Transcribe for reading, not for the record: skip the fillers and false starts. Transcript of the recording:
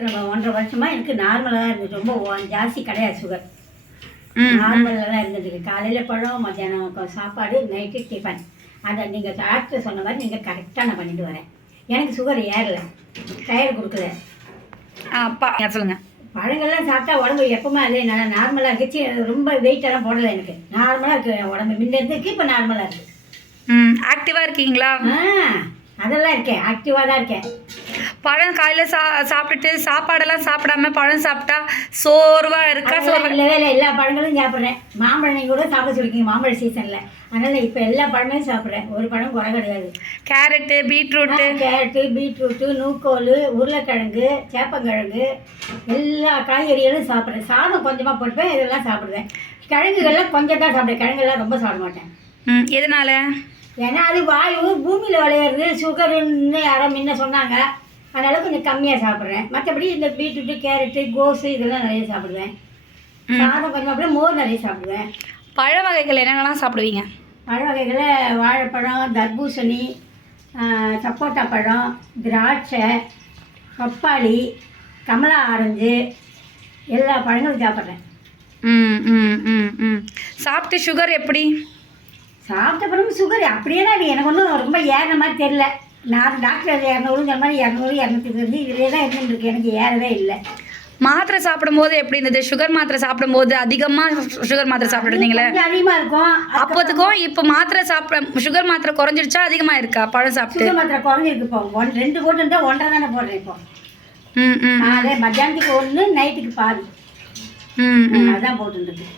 நம்ம 1.5 வருஷமாக எனக்கு நார்மலாக தான் இருந்துச்சு. ரொம்ப ஜாஸ்தி கிடையாது சுகர். நார்மலாக தான் இருந்ததுக்கு. காலையில் பழம், மத்தியானம் சாப்பாடு, நைட்டு டிஃபன். அதை நீங்கள் டாக்டர் சொன்ன மாதிரி நீங்கள் கரெக்டாக நான் பண்ணிட்டு வரேன். எனக்கு சுகர் ஏறலை, டயர் கொடுக்கல. அப்பா சொல்லுங்கள். பழங்கள்லாம் சாப்பிட்டா உடம்பு எப்பவுமே அதே நல்லா நார்மலாக இருந்துச்சு. ரொம்ப வெயிட்டெல்லாம் போடலை. எனக்கு நார்மலாக இருக்குது உடம்பு. முன்ன இருந்துக்கு இப்போ நார்மலாக இருக்குது. ஆக்டிவாக இருக்கீங்களா? அதெல்லாம் இருக்கேன், ஆக்டிவாக தான் இருக்கேன். பழம் காலையில் சாப்பிட்டுட்டு சாப்பாடெல்லாம் சாப்பிடாம பழம் சாப்பிட்டா சோர்வாக இருக்கா? இல்லவே இல்லை, எல்லா பழங்களும் சாப்பிட்றேன். மாம்பழம் நீங்கள் கூட சாப்பிட சொல்லிருக்கீங்க மாம்பழ சீசனில். அதனால் இப்போ எல்லா பழமே சாப்பிட்றேன். ஒரு பழம் குறை கிடையாது. கேரட்டு, பீட்ரூட்டு, நூக்கோல், உருளைக்கிழங்கு, சேப்பங்கிழங்கு, எல்லா காய்கறிகளும் சாப்பிட்றேன். சாதம் கொஞ்சமாக போட்டுப்பேன், இதெல்லாம் சாப்பிடுவேன். கிழங்குகள்லாம் கொஞ்சம் தான் சாப்பிடுவேன். கிழங்குலாம் ரொம்ப சாப்பிட மாட்டேன். எதனால? ஏன்னா அது வாயு பூமியில் விளையிறது. சுகருன்னு யாரோ முன்ன சொன்னாங்க. அதனால கொஞ்சம் கம்மியாக சாப்பிட்றேன். மற்றபடி இந்த பீட்ரூட்டு, கேரட்டு, கோஸு இதெல்லாம் நிறைய சாப்பிடுவேன். சாதம் கொஞ்சம் அப்படியே மோர் நிறைய சாப்பிடுவேன். பழ வகைகள் என்னென்னலாம் சாப்பிடுவீங்க? பழ வகைகளில் வாழைப்பழம், தர்பூசணி, சப்போட்டா பழம், திராட்சை, பப்பாளி, கமலா ஆரஞ்சு, எல்லா பழங்களும் சாப்பிட்றேன். சாப்பிட்டு சுகர் எப்படி? சாப்பிட்ட பிறகு சுகர் அப்படியே தான் எனக்கு ஒன்றும் ரொம்ப ஏறின மாதிரி தெரியல. நான் டாக்டர் 200 சொன்ன மாதிரி 200, 250 இதிலே தான் இருந்துருக்கு. எனக்கு ஏறவே இல்லை. மாத்திரை சாப்பிடும்போது எப்படி இருந்தது? சுகர் மாத்திரை சாப்பிடும்போது அதிகமாக சுகர் மாத்திரை சாப்பிட்டுருந்தீங்களே, அதிகமாக இருக்கும். அப்போதுக்கும் இப்போ மாத்திரை சுகர் மாத்திரை குறைஞ்சிருச்சா அதிகமாக இருக்கா? பழம் சாப்பிட்டு சுகர் மாத்திரை குறைஞ்சிருக்கு. இப்போ 2 போட்டு இருந்தால் 1.5 தானே போடுறேன் இப்போ. அதே மத்தியானத்துக்கு 1, நைட்டுக்கு பாதி. அதான் போட்டுருக்கு.